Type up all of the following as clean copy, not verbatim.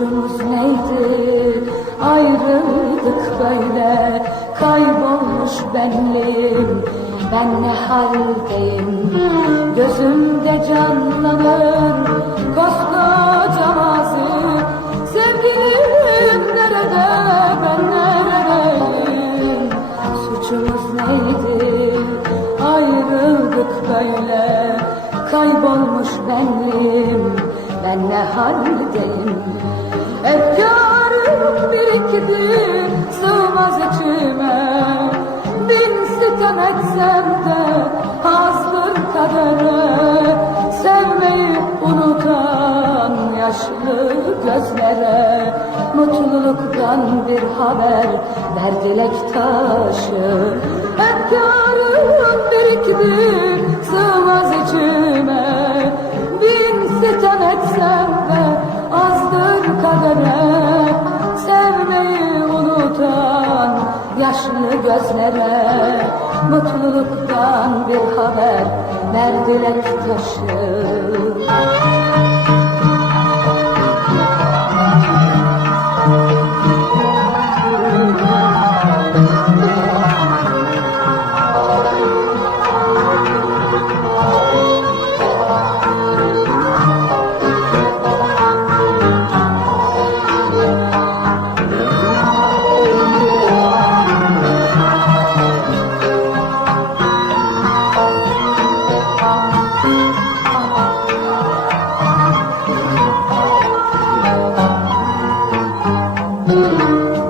Suçumuz neydi? Ayrıldık böyle, kaybolmuş benliğim. Ben ne haldeyim? Gözümde canlanır koskoca mazi. Sevgilim nerede? Ben neredeyim? Suçumuz neydi? Ayrıldık böyle, kaybolmuş benliğim. Ben ne haldeyim? Efkarım birikti, sığmaz içime. Bin sitem etsem de azdır kadere. Sevmeyi unutan yaşlı gözlere mutluluktan bir haber ver dilek taşı. Efkarım birikti, sığmaz içime. Bin sitem etsem de azdır kadere. Sevmeyi unutan yaşlı gözlere mutluluktan bir haber ver dilek taşı.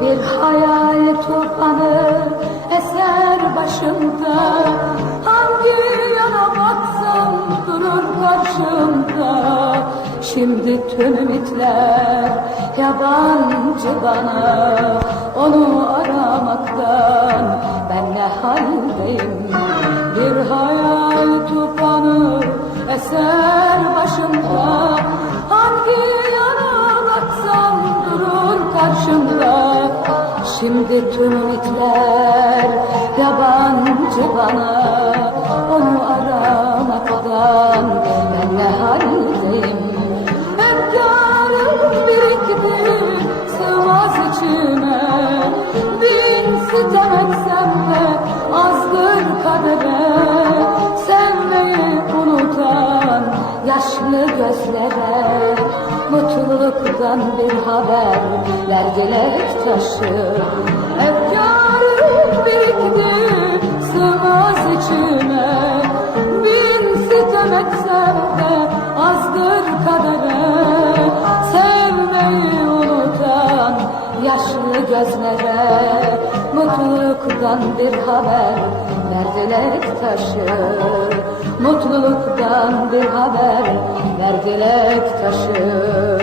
Bir hayal tufanı eser başımda. Hangi yana baksam durur karşımda. Şimdi tüm ümitler yabancı bana. Onu aramaktan ben ne haldeyim? Bir hayal tufanı eser başımda. Hangi yana baksam durur karşımda. Şimdi tüm ümitler yabancı bana. Onu aramaktan ben ne haldeyim? Efkarım birikti, sığmaz içime. Bin sitem etsem de azdır kadere. Sevmeyi unutan yaşlı gözlere mutluluktan bir haber ver dilek taşı. Efkarım birikti, sığmaz içime. Bin sitem etsem de azdır kadere. Sevmeyi unutan yaşlı gözlere mutluluktan bir haber ver dilek taşı. Mutluluktan bir haber ver dilek taşı.